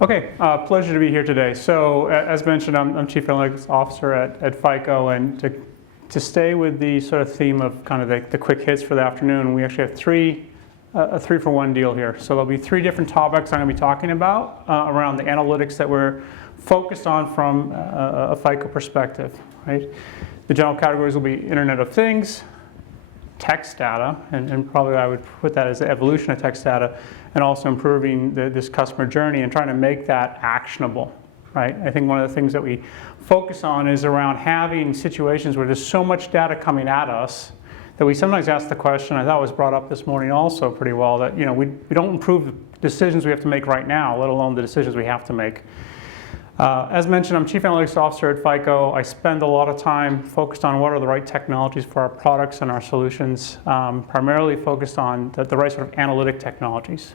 Okay, pleasure to be here today. So as mentioned, I'm Chief Analytics Officer at FICO, and to stay with the sort of theme of kind of the quick hits for the afternoon, we actually have a 3-for-1 deal here. So there'll be 3 different topics I'm going to be talking about around the analytics that we're focused on from a FICO perspective, right? The general categories will be Internet of Things, text data, and probably I would put that as the evolution of text data, and also improving this customer journey and trying to make that actionable, right? I think one of the things that we focus on is around having situations where there's so much data coming at us that we sometimes ask the question, I thought was brought up this morning also pretty well, that we don't improve the decisions we have to make right now, let alone the decisions we have to make. As mentioned, I'm Chief Analytics Officer at FICO. I spend a lot of time focused on what are the right technologies for our products and our solutions, primarily focused on the right sort of analytic technologies.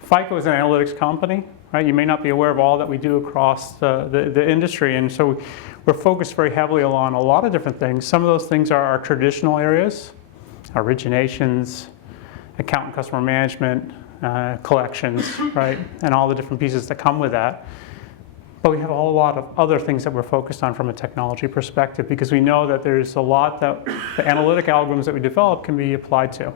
FICO is an analytics company, right? You may not be aware of all that we do across the industry, and so we're focused very heavily on a lot of different things. Some of those things are our traditional areas, originations, account and customer management, collections, right? And all the different pieces that come with that. But we have a whole lot of other things that we're focused on from a technology perspective, because we know that there's a lot that the analytic algorithms that we develop can be applied to.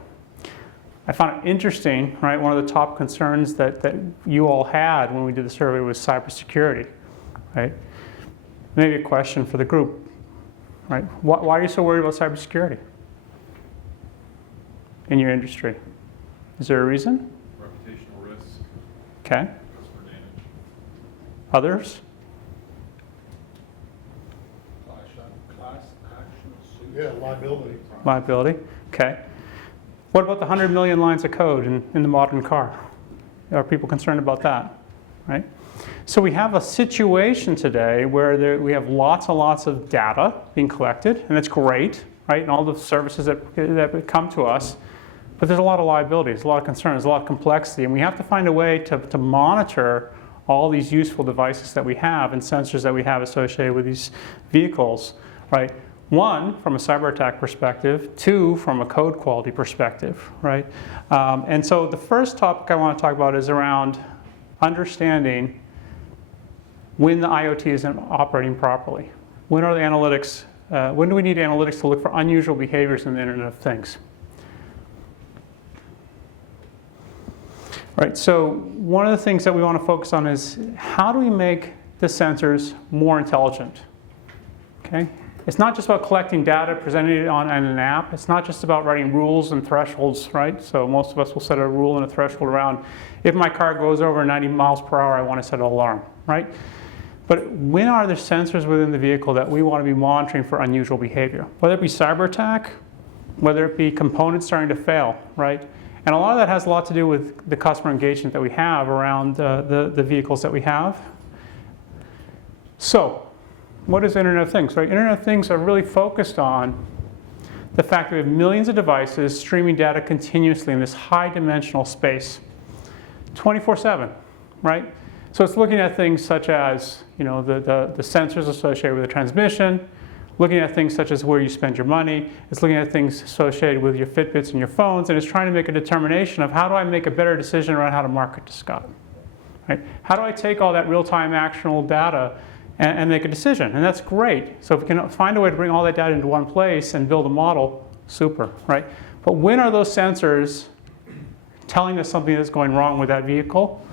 I found it interesting, right? One of the top concerns that you all had when we did the survey was cybersecurity, right? Maybe a question for the group, right? Why are you so worried about cybersecurity in your industry? Is there a reason? Reputational risk. Okay. Customer damage. Others? Class action suit. Yeah, liability. Liability. Okay. What about the 100 million lines of code in the modern car? Are people concerned about that? Right? So we have a situation today where we have lots and lots of data being collected, and that's great, right? And all the services that come to us. But there's a lot of liability, there's a lot of concern, there's a lot of complexity, and we have to find a way to monitor all these useful devices that we have and sensors that we have associated with these vehicles, right? 1, from a cyber attack perspective, 2, from a code quality perspective, right? And so the first topic I want to talk about is around understanding when the IoT isn't operating properly. When are the analytics, when do we need analytics to look for unusual behaviors in the Internet of Things? Right, so one of the things that we want to focus on is how do we make the sensors more intelligent? Okay? It's not just about collecting data, presenting it on an app. It's not just about writing rules and thresholds, right? So most of us will set a rule and a threshold around, if my car goes over 90 miles per hour, I want to set an alarm, right? But when are there sensors within the vehicle that we want to be monitoring for unusual behavior? Whether it be cyber attack, whether it be components starting to fail, right? And a lot of that has a lot to do with the customer engagement that we have around the vehicles that we have. So, what is Internet of Things? Right? Internet of Things are really focused on the fact that we have millions of devices streaming data continuously in this high-dimensional space, 24/7, right? So it's looking at things such as the sensors associated with the transmission, looking at things such as where you spend your money. It's looking at things associated with your Fitbits and your phones, and it's trying to make a determination of how do I make a better decision around how to market to Scott. Right? How do I take all that real-time actionable data and make a decision? And that's great. So if we can find a way to bring all that data into one place and build a model, super, right? But when are those sensors telling us something that's going wrong with that vehicle?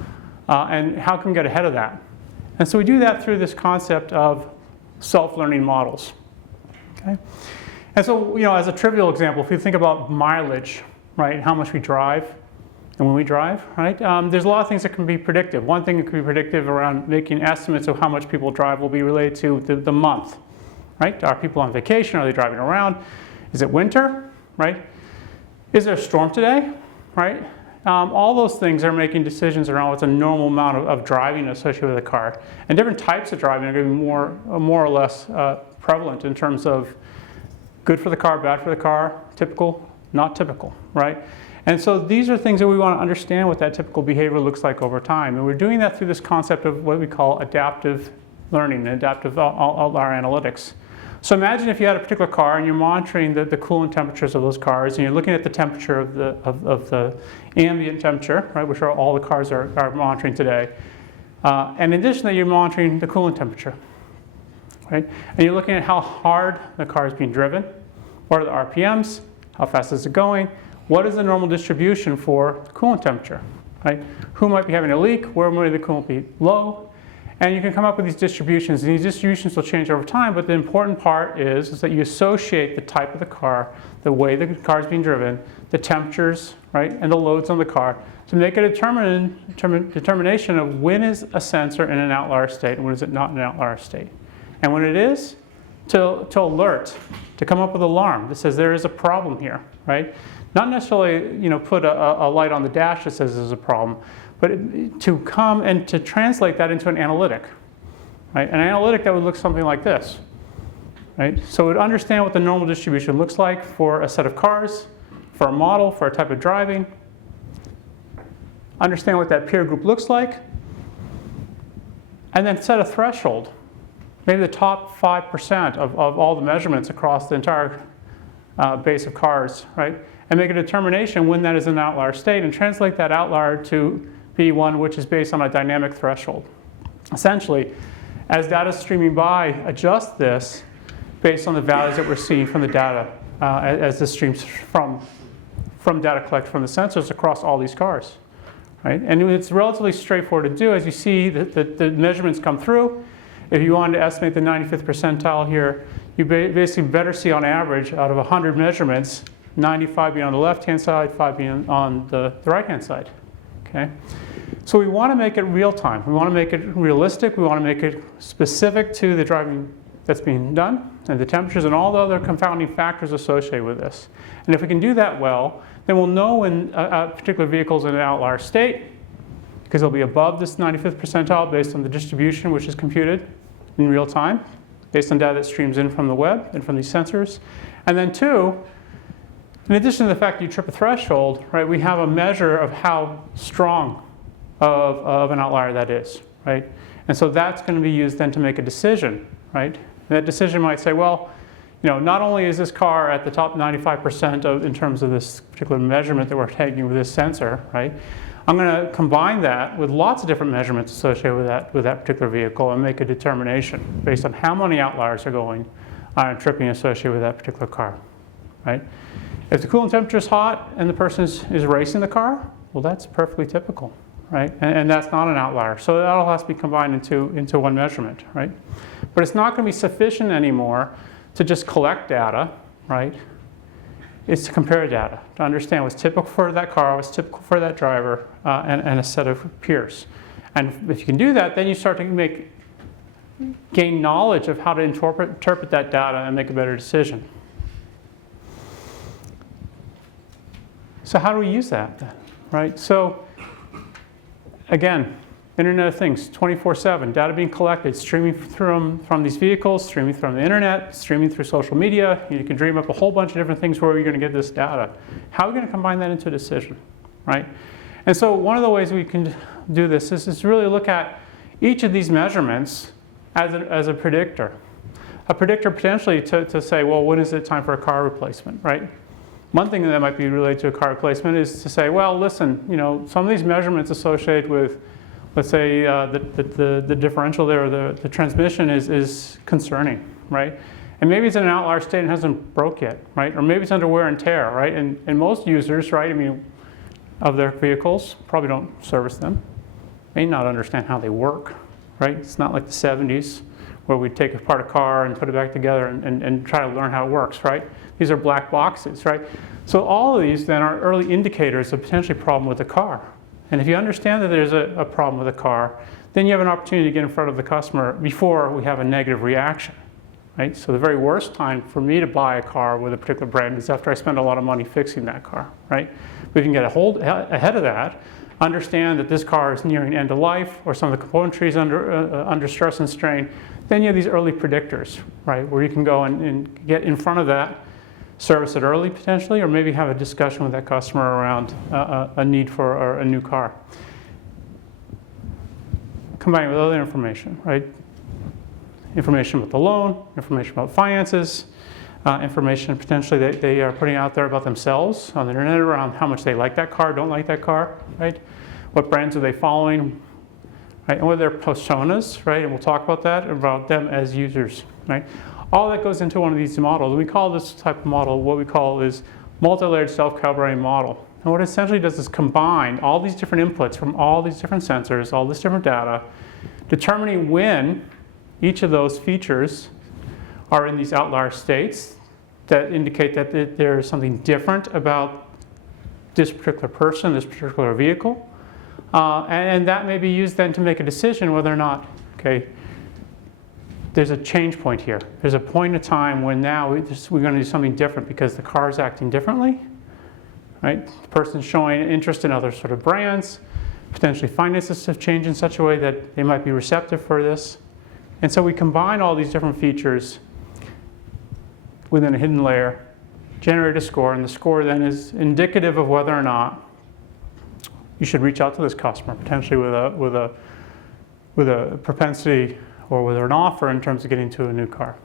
And how can we get ahead of that? And so we do that through this concept of self-learning models. Okay? And so, as a trivial example, if you think about mileage, right, how much we drive, and when we drive, right, there's a lot of things that can be predictive. One thing that can be predictive around making estimates of how much people drive will be related to the month, right? Are people on vacation? Are they driving around? Is it winter, right? Is there a storm today, right? All those things are making decisions around what's a normal amount of driving associated with a car. And different types of driving are going to be more or less prevalent in terms of good for the car, bad for the car, typical, not typical, right? And so these are things that we want to understand what that typical behavior looks like over time. And we're doing that through this concept of what we call adaptive learning and adaptive our analytics. So imagine if you had a particular car and you're monitoring the coolant temperatures of those cars, and you're looking at the temperature of the ambient temperature, right, which are all the cars are monitoring today. And in addition to that, you're monitoring the coolant temperature, right? And you're looking at how hard the car is being driven, what are the RPMs, how fast is it going, what is the normal distribution for the coolant temperature, right? Who might be having a leak, where might the coolant be low? And you can come up with these distributions, and these distributions will change over time, but the important part is that you associate the type of the car, the way the car is being driven, the temperatures, right, and the loads on the car to make a determination of when is a sensor in an outlier state and when is it not in an outlier state. And when it is, to alert, to come up with an alarm that says there is a problem here, right? Not necessarily, put a light on the dash that says there's a problem, but to come and to translate that into an analytic, right? An analytic that would look something like this, right? So it would understand what the normal distribution looks like for a set of cars, for a model, for a type of driving, understand what that peer group looks like, and then set a threshold, maybe the top 5% of all the measurements across the entire base of cars, right? And make a determination when that is an outlier state and translate that outlier to be one which is based on a dynamic threshold. Essentially, as data streaming by, adjust this based on the values that we're seeing from the data as this streams from data collected from the sensors across all these cars, right? And it's relatively straightforward to do. As you see, the measurements come through. If you wanted to estimate the 95th percentile here, you basically better see on average out of 100 measurements, 95 being on the left-hand side, 5 being on the right-hand side, okay? So we want to make it real time. We want to make it realistic. We want to make it specific to the driving that's being done and the temperatures and all the other confounding factors associated with this. And if we can do that well, then we'll know when a particular vehicle is in an outlier state because it'll be above this 95th percentile based on the distribution which is computed in real time based on data that streams in from the web and from these sensors. And then two, in addition to the fact that you trip a threshold, right, we have a measure of how strong of an outlier that is, right? And so that's going to be used then to make a decision, right? And that decision might say, well, not only is this car at the top 95% in terms of this particular measurement that we're taking with this sensor, right? I'm going to combine that with lots of different measurements associated with that particular vehicle and make a determination based on how many outliers are going on tripping associated with that particular car, right? If the coolant temperature is hot and the person is racing the car, well, that's perfectly typical, right? And that's not an outlier. So that all has to be combined into one measurement, right? But it's not going to be sufficient anymore to just collect data, right? It's to compare data, to understand what's typical for that car, what's typical for that driver, and a set of peers. And if you can do that, then you start to gain knowledge of how to interpret that data and make a better decision. So how do we use that then, right? So again, Internet of Things, 24/7, data being collected, streaming from these vehicles, streaming from the internet, streaming through social media. You can dream up a whole bunch of different things where you're going to get this data. How are we going to combine that into a decision, right? And so one of the ways we can do this is to really look at each of these measurements as a predictor. A predictor potentially to say, well, when is it time for a car replacement, right? One thing that might be related to a car replacement is to say, well, listen, some of these measurements associated with, let's say, the differential there, or the transmission is concerning, right? And maybe it's in an outlier state and hasn't broke yet, right? Or maybe it's under wear and tear, right? And most users, right, of their vehicles probably don't service them, may not understand how they work, right? It's not like the 70s where we take apart a car and put it back together and try to learn how it works, right? These are black boxes, right? So all of these then are early indicators of potentially problem with the car. And if you understand that there's a problem with the car, then you have an opportunity to get in front of the customer before we have a negative reaction, right? So the very worst time for me to buy a car with a particular brand is after I spend a lot of money fixing that car, right? But if you can get ahead of that, understand that this car is nearing end of life or some of the componentry is under stress and strain, then you have these early predictors, right? Where you can go and get in front of that, service it early potentially, or maybe have a discussion with that customer around a need for a new car. Combine it with other information, right? information about the loan, information about finances, information potentially that they are putting out there about themselves on the internet around how much they like that car, don't like that car, right? What brands are they following, right? And what are their personas, right? And we'll talk about that, about them as users, right? All that goes into one of these models. We call this type of model what we call is multi-layered self-calibrating model. And what it essentially does is combine all these different inputs from all these different sensors, all this different data, determining when each of those features are in these outlier states that indicate that there is something different about this particular person, this particular vehicle. And that may be used then to make a decision whether or not, okay, there's a change point here. There's a point in time when now we're going to do something different because the car is acting differently, right? The person's showing interest in other sort of brands. Potentially finances have changed in such a way that they might be receptive for this. And so we combine all these different features within a hidden layer, generate a score, and the score then is indicative of whether or not you should reach out to this customer, potentially with a propensity or with an offer in terms of getting to a new car.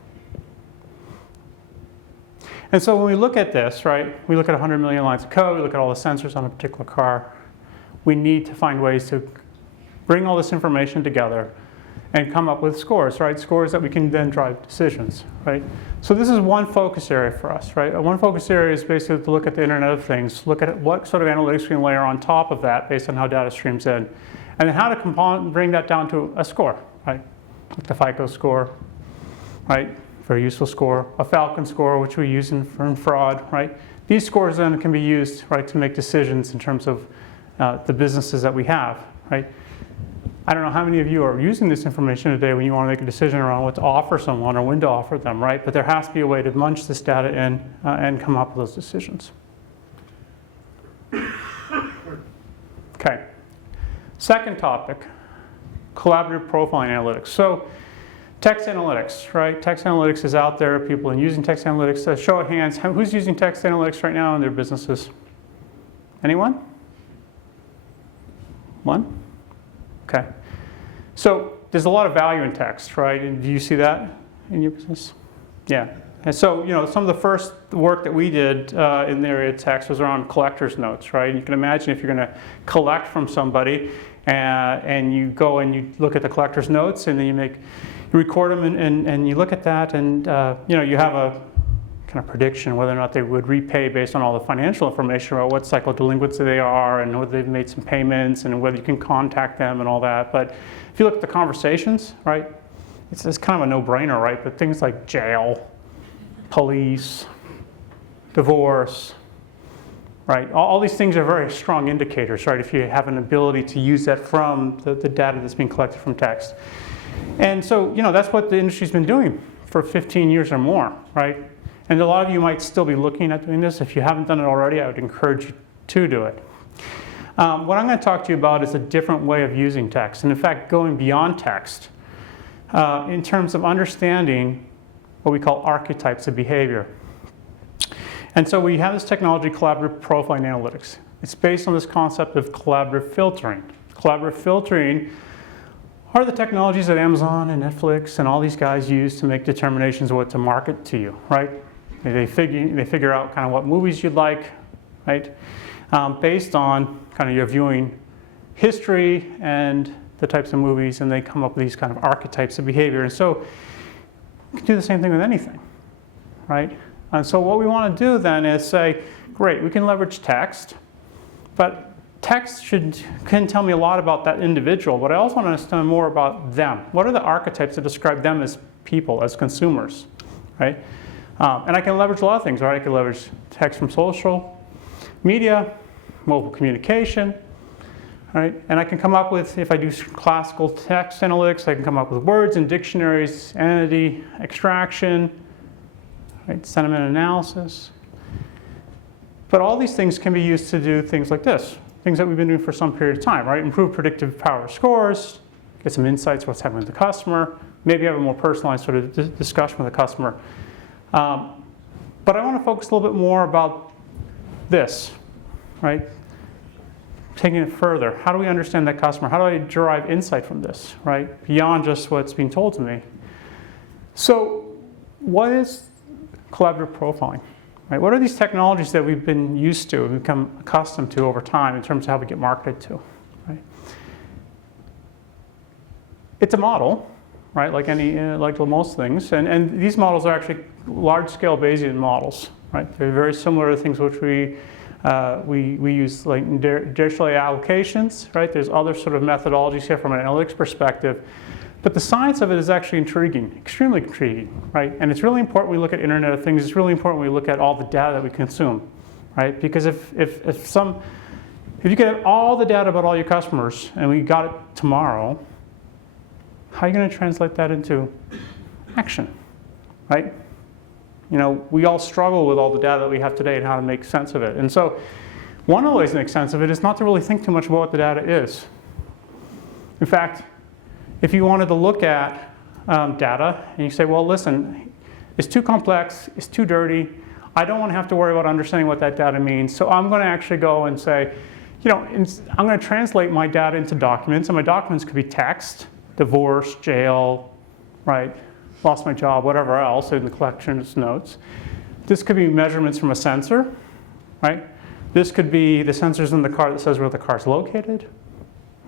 And so when we look at this, right, we look at 100 million lines of code, we look at all the sensors on a particular car, we need to find ways to bring all this information together and come up with scores, right? Scores that we can then drive decisions, right? So this is one focus area for us, right? One focus area is basically to look at the Internet of Things, look at what sort of analytics we can layer on top of that based on how data streams in, and then how to bring that down to a score, right? Like the FICO score, right? Very useful score. A Falcon score, which we use in fraud, right? These scores then can be used, right, to make decisions in terms of the businesses that we have, right? I don't know how many of you are using this information today when you want to make a decision around what to offer someone or when to offer them, right? But there has to be a way to munch this data in and come up with those decisions. Okay. Second topic, collaborative profiling analytics. So text analytics, right? Text analytics is out there. People are using text analytics. Show of hands, who's using text analytics right now in their businesses? Anyone? One? Okay. So there's a lot of value in text, right? And do you see that in your business? Yeah. And so, you know, some of the first work that we did in the area of text was around collector's notes, right? And you can imagine if you're going to collect from somebody and you go and you look at the collector's notes and then you record them and you look at that and, you know, you have a kind of prediction whether or not they would repay based on all the financial information about what cycle delinquency they are and whether they've made some payments and whether you can contact them and all that. But if you look at the conversations, right, it's kind of a no-brainer, right? But things like jail, police, divorce, right? All these things are very strong indicators, right? If you have an ability to use that from the data that's being collected from text. And so, you know, that's what the industry's been doing for 15 years or more, right? And a lot of you might still be looking at doing this. If you haven't done it already, I would encourage you to do it. What I'm going to talk to you about is a different way of using text. And in fact, going beyond text in terms of understanding what we call archetypes of behavior. And so we have this technology, collaborative profiling analytics. It's based on this concept of collaborative filtering. Collaborative filtering are the technologies that Amazon and Netflix and all these guys use to make determinations of what to market to you, right? They figure out kind of what movies you'd like, right? Based on kind of your viewing history and the types of movies, and they come up with these kind of archetypes of behavior. And so you can do the same thing with anything, right? And so what we want to do then is say, great, we can leverage text, but text can tell me a lot about that individual, but I also want to understand more about them. What are the archetypes that describe them as people, as consumers, right? And I can leverage a lot of things, right? I can leverage text from social media, mobile communication, right? And I can come up with, if I do classical text analytics, I can come up with words and dictionaries, entity extraction, right? Sentiment analysis. But all these things can be used to do things like this, things that we've been doing for some period of time, right? Improve predictive power scores, get some insights what's happening with the customer, maybe have a more personalized sort of discussion with the customer. But I want to focus a little bit more about this, right? Taking it further. How do we understand that customer? How do I derive insight from this, right? Beyond just what's being told to me. So what is collaborative profiling? Right? What are these technologies that we've been used to, become accustomed to over time in terms of how we get marketed to? Right? It's a model, right? Like most things, and these models are actually large-scale Bayesian models, right? They're very similar to things which we use like in digital AI applications, right? There's other sort of methodologies here from an analytics perspective. But the science of it is actually intriguing, extremely intriguing, right? And it's really important we look at Internet of Things. It's really important we look at all the data that we consume, right? Because if you get all the data about all your customers and we got it tomorrow, how are you going to translate that into action, right? You know, we all struggle with all the data that we have today and how to make sense of it. And so one of the ways to make sense of it is not to really think too much about what the data is. In fact, if you wanted to look at data and you say, well, listen, it's too complex, it's too dirty, I don't want to have to worry about understanding what that data means, so I'm going to actually go and say, you know, I'm going to translate my data into documents, and my documents could be text, divorce, jail, right, lost my job, whatever else in the collection of notes. This could be measurements from a sensor, right? This could be the sensors in the car that says where the car's located,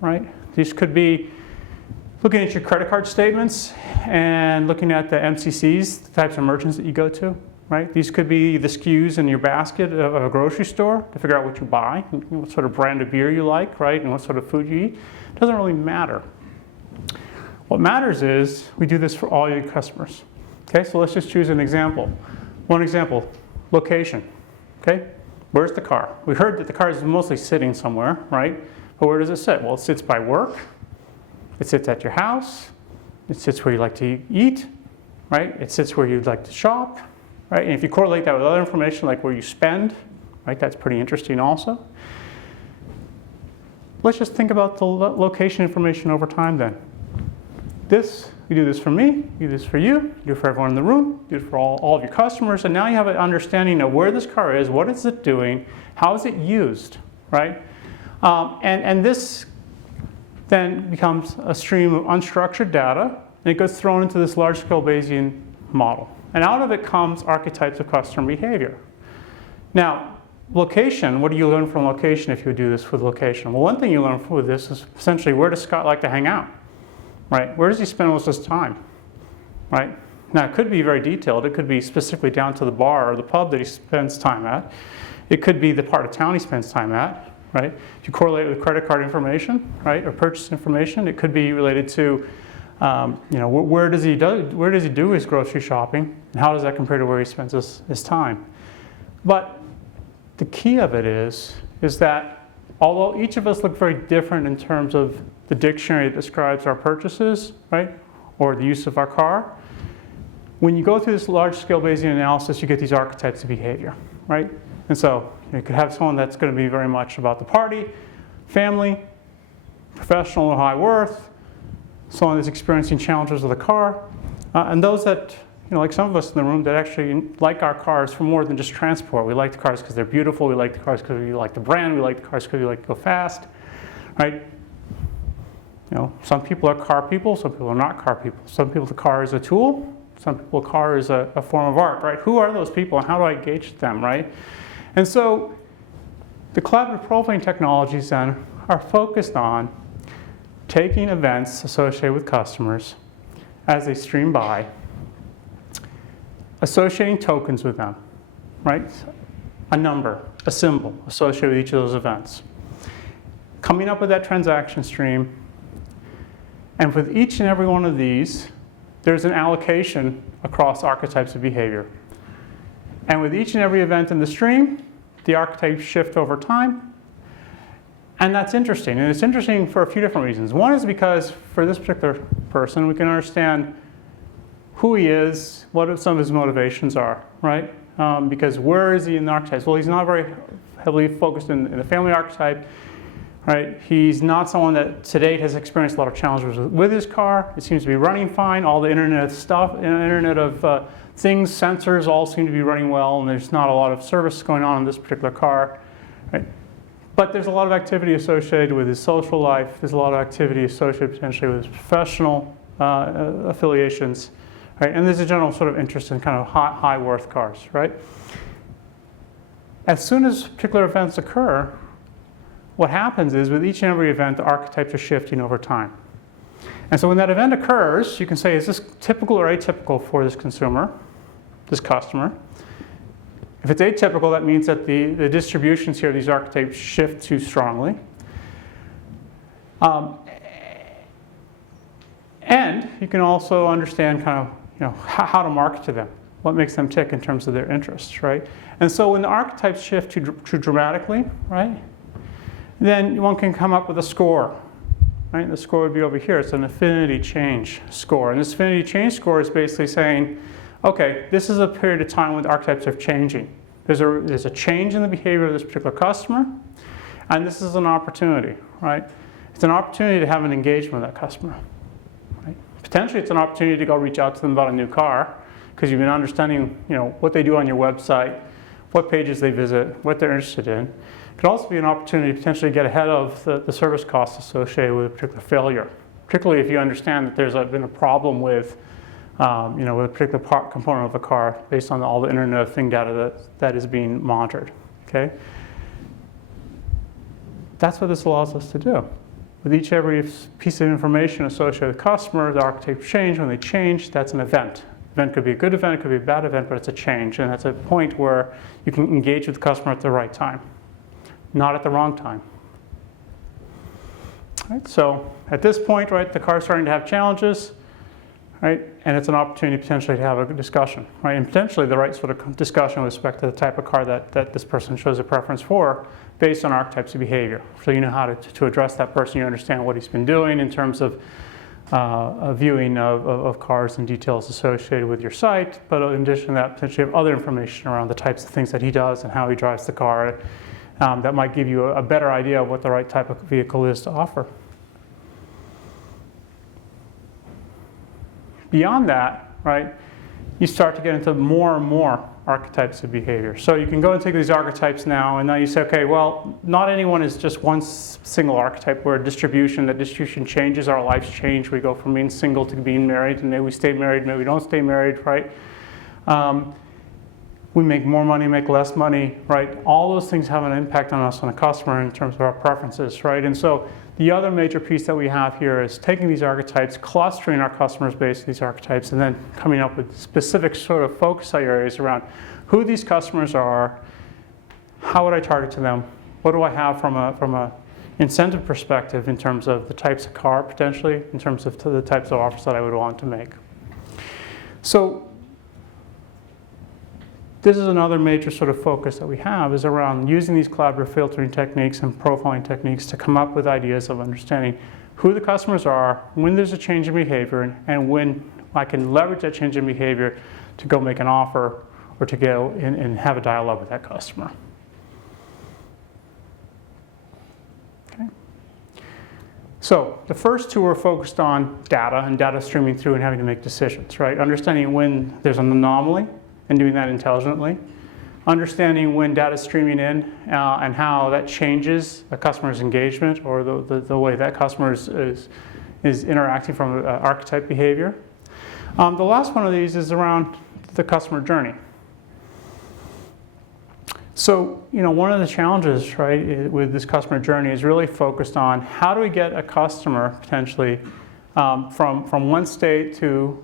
right? These could be looking at your credit card statements and looking at the MCCs, the types of merchants that you go to, right? These could be the SKUs in your basket of a grocery store to figure out what you buy, what sort of brand of beer you like, right, and what sort of food you eat. It doesn't really matter. What matters is we do this for all your customers. Okay, so let's just choose an example. One example, location. Okay, where's the car? We heard that the car is mostly sitting somewhere, right? But where does it sit? Well, it sits by work. It sits at your house. It sits where you like to eat, right? It sits where you'd like to shop, right? And if you correlate that with other information like where you spend, right, that's pretty interesting also. Let's just think about the location information over time then. You do this for me, you do this for you do it for everyone in the room, you do it for all of your customers, and now you have an understanding of where this car is, what is it doing, how is it used, right? And this then becomes a stream of unstructured data, and it gets thrown into this large-scale Bayesian model. And out of it comes archetypes of customer behavior. Now, location, what do you learn from location if you do this with location? Well, one thing you learn with this is essentially where does Scott like to hang out, right? Where does he spend most of his time, right? Now, it could be very detailed. It could be specifically down to the bar or the pub that he spends time at. It could be the part of town he spends time at. Right? If you correlate it with credit card information, right, or purchase information, it could be related to, you know, where does he do his grocery shopping, and how does that compare to where he spends his time? But the key of it is that although each of us look very different in terms of the dictionary that describes our purchases, right, or the use of our car, when you go through this large-scale Bayesian analysis, you get these archetypes of behavior, right? And so you could have someone that's going to be very much about the party, family, professional or high worth, someone that's experiencing challenges with a car, and those that, you know, like some of us in the room that actually like our cars for more than just transport. We like the cars because they're beautiful. We like the cars because we like the brand. We like the cars because we like to go fast, right? You know, some people are car people. Some people are not car people. Some people the car is a tool. Some people the car is a form of art, right? Who are those people and how do I engage them, right? And so the collaborative profiling technologies then are focused on taking events associated with customers as they stream by, associating tokens with them, right? A number, a symbol associated with each of those events. Coming up with that transaction stream, and with each and every one of these, there's an allocation across archetypes of behavior. And with each and every event in the stream, the archetypes shift over time. And that's interesting. And it's interesting for a few different reasons. One is because for this particular person, we can understand who he is, what some of his motivations are, right? Because where is he in the archetypes? Well, he's not very heavily focused in the family archetype, right? He's not someone that to date has experienced a lot of challenges with his car. It seems to be running fine. All the Internet of Things, sensors all seem to be running well, and there's not a lot of service going on in this particular car, right? But there's a lot of activity associated with his social life. There's a lot of activity associated potentially with his professional affiliations, right? And there's a general sort of interest in kind of high worth cars, right? As soon as particular events occur, what happens is with each and every event, the archetypes are shifting over time. And so when that event occurs, you can say, is this typical or atypical for this consumer, this customer? If it's atypical, that means that the distributions here, these archetypes, shift too strongly. And you can also understand kind of how to market to them, what makes them tick in terms of their interests, right? And so when the archetypes shift too dramatically, right, then one can come up with a score, right? The score would be over here. It's an affinity change score. And this affinity change score is basically saying, okay, this is a period of time when the archetypes are changing. There's a change in the behavior of this particular customer, and this is an opportunity, right? It's an opportunity to have an engagement with that customer, right? Potentially it's an opportunity to go reach out to them about a new car, because you've been understanding, what they do on your website, what pages they visit, what they're interested in. It could also be an opportunity to potentially get ahead of the service costs associated with a particular failure, particularly if you understand that there's been a problem with, with a particular component of a car based on all the Internet of Things data that is being monitored, okay? That's what this allows us to do. With every piece of information associated with the customer, the archetypes change. When they change, that's an event. Event could be a good event, it could be a bad event, but it's a change, and that's a point where you can engage with the customer at the right time, not at the wrong time. Right, so at this point, right, the car's starting to have challenges, right, and it's an opportunity potentially to have a discussion, right, and potentially the right sort of discussion with respect to the type of car that this person shows a preference for based on archetypes of behavior. So you know how to address that person, you understand what he's been doing in terms of a viewing of cars and details associated with your site, but in addition to that, potentially have other information around the types of things that he does and how he drives the car that might give you a better idea of what the right type of vehicle is to offer. Beyond that, right, you start to get into more and more archetypes of behavior. So you can go and take these archetypes now, and now you say, okay, well, not anyone is just one single archetype. We're a distribution. That distribution changes, our lives change. We go from being single to being married, and maybe we stay married, maybe we don't stay married, right? We make more money, make less money, right? All those things have an impact on us, on a customer, in terms of our preferences, right? And so the other major piece that we have here is taking these archetypes, clustering our customers based on these archetypes, and then coming up with specific sort of focus areas around who these customers are, how would I target to them, what do I have from a incentive perspective in terms of the types of car potentially, in terms of the types of offers that I would want to make. So this is another major sort of focus that we have, is around using these collaborative filtering techniques and profiling techniques to come up with ideas of understanding who the customers are, when there's a change in behavior, and when I can leverage that change in behavior to go make an offer or to go in and have a dialogue with that customer. Okay. So the first two are focused on data and data streaming through and having to make decisions, right? Understanding when there's an anomaly and doing that intelligently. Understanding when data is streaming in and how that changes a customer's engagement or the way that customer is interacting from archetype behavior. The last one of these is around the customer journey. So, one of the challenges, right, with this customer journey is really focused on how do we get a customer potentially from one state to,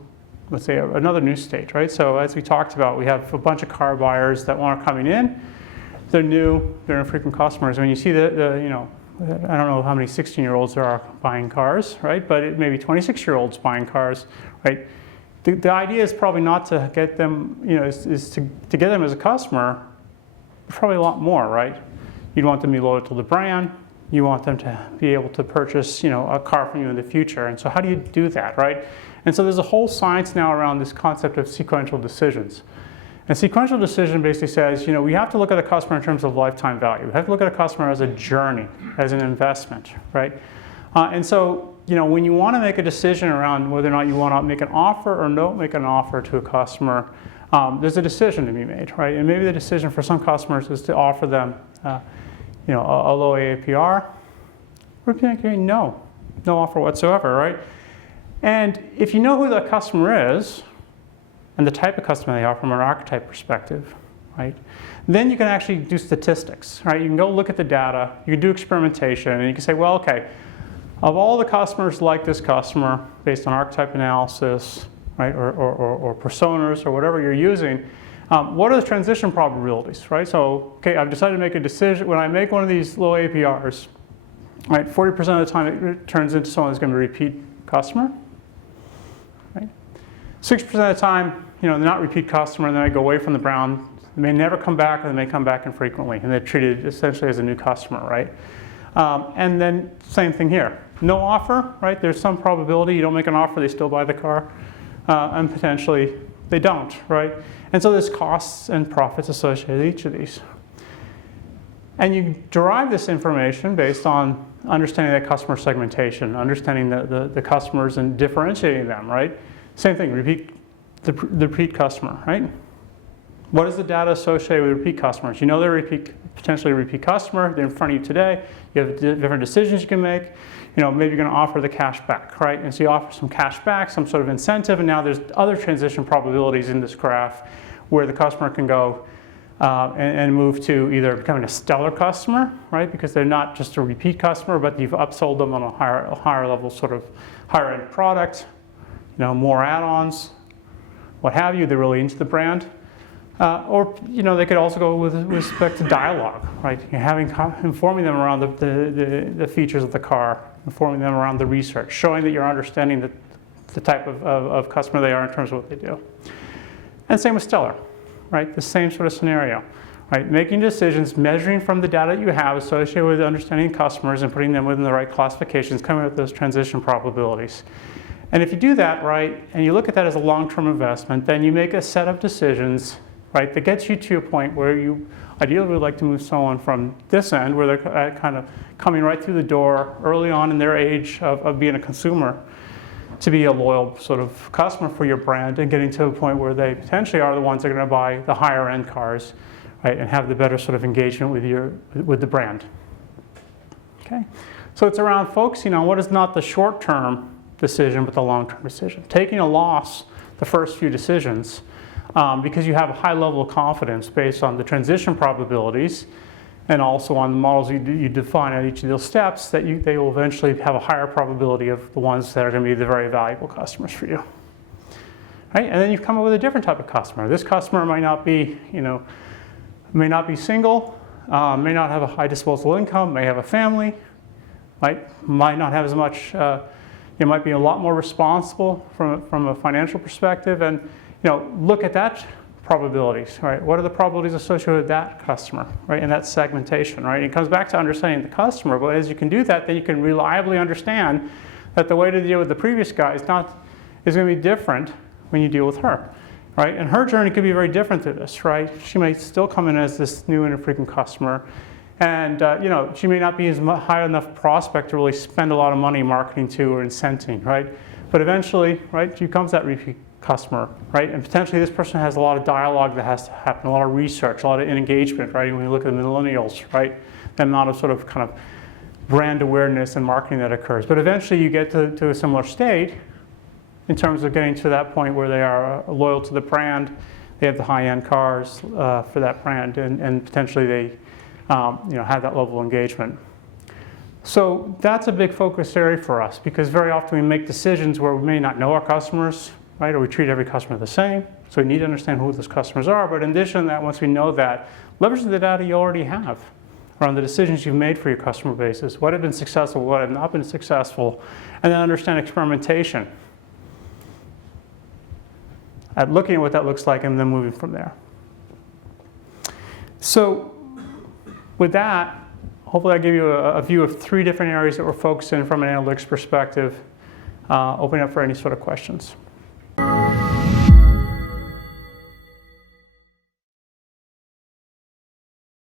let's say, another new state, right? So as we talked about, we have a bunch of car buyers that are coming in. They're new, they're infrequent customers. When you see I don't know how many 16-year-olds there are buying cars, right? But it may be 26-year-olds buying cars, right? The idea is probably not to get them, is to get them as a customer, probably a lot more, right? You'd want them to be loyal to the brand. You want them to be able to purchase, a car from you in the future. And so how do you do that, right? And so there's a whole science now around this concept of sequential decisions. And sequential decision basically says, we have to look at a customer in terms of lifetime value. We have to look at a customer as a journey, as an investment, right? And so, when you want to make a decision around whether or not you want to make an offer or don't make an offer to a customer, there's a decision to be made, right? And maybe the decision for some customers is to offer them, a low APR, or no offer whatsoever, right? And if you know who that customer is, and the type of customer they are from an archetype perspective, right? Then you can actually do statistics, right? You can go look at the data, you can do experimentation, and you can say, well, okay, of all the customers like this customer, based on archetype analysis, right, or personas, or whatever you're using, what are the transition probabilities, right? So, okay, I've decided to make a decision. When I make one of these little APRs, right, 40% of the time it turns into someone who's going to be a repeat customer, right? 60% of the time, they're not repeat customer, and then I go away from the brown. They may never come back, or they may come back infrequently, and they're treated essentially as a new customer, right? And then same thing here. No offer, right? There's some probability you don't make an offer, they still buy the car, and potentially they don't, right? And so there's costs and profits associated with each of these. And you derive this information based on understanding that customer segmentation, understanding the customers and differentiating them, right? Same thing, the repeat customer, right? What is the data associated with repeat customers? You know they're potentially a repeat customer. They're in front of you today. You have different decisions you can make. Maybe you're going to offer the cash back, right? And so you offer some cash back, some sort of incentive, and now there's other transition probabilities in this graph where the customer can go and move to either becoming a stellar customer, right? Because they're not just a repeat customer, but you've upsold them on a higher level, sort of higher end product, more add-ons, what have you. They're really into the brand. Or they could also go with respect to dialogue, right? Informing them around the features of the car, informing them around the research, showing that you're understanding the type of customer they are in terms of what they do. And same with stellar, right? The same sort of scenario, right? Making decisions, measuring from the data you have associated with understanding customers and putting them within the right classifications, coming up with those transition probabilities. And if you do that right, and you look at that as a long-term investment, then you make a set of decisions, right, that gets you to a point where you ideally would like to move someone from this end, where they're kind of coming right through the door early on in their age of being a consumer, to be a loyal sort of customer for your brand, and getting to a point where they potentially are the ones that are going to buy the higher end cars, right, and have the better sort of engagement with the brand. Okay, so it's around focusing on what is not the short-term decision, but the long-term decision. Taking a loss the first few decisions, because you have a high level of confidence based on the transition probabilities and also on the models you define at each of those steps, that they will eventually have a higher probability of the ones that are going to be the very valuable customers for you. Right? And then you've come up with a different type of customer. This customer might not be, may not be single, may not have a high disposable income, may have a family, might not have as much, might be a lot more responsible from a financial perspective, and look at that probabilities, right? What are the probabilities associated with that customer, right? And that segmentation, right? It comes back to understanding the customer, but as you can do that, then you can reliably understand that the way to deal with the previous guy is going to be different when you deal with her, right? And her journey could be very different to this, right? She may still come in as this new and infrequent customer, and she may not be as high enough prospect to really spend a lot of money marketing to or incenting, right? But eventually, right, she becomes that repeat customer, right? And potentially this person has a lot of dialogue that has to happen, a lot of research, a lot of engagement, right? When you look at the millennials, right? The amount of sort of kind of brand awareness and marketing that occurs. But eventually you get to a similar state in terms of getting to that point where they are loyal to the brand, they have the high-end cars for that brand, and potentially they have that level of engagement. So that's a big focus area for us, because very often we make decisions where we may not know our customers, right? Or we treat every customer the same. So we need to understand who those customers are. But in addition to that, once we know that, leverage the data you already have around the decisions you've made for your customer bases, what have been successful, what have not been successful, and then understand experimentation at looking at what that looks like and then moving from there. So with that, hopefully I gave you a view of 3 different areas that we're focused in from an analytics perspective, opening up for any sort of questions.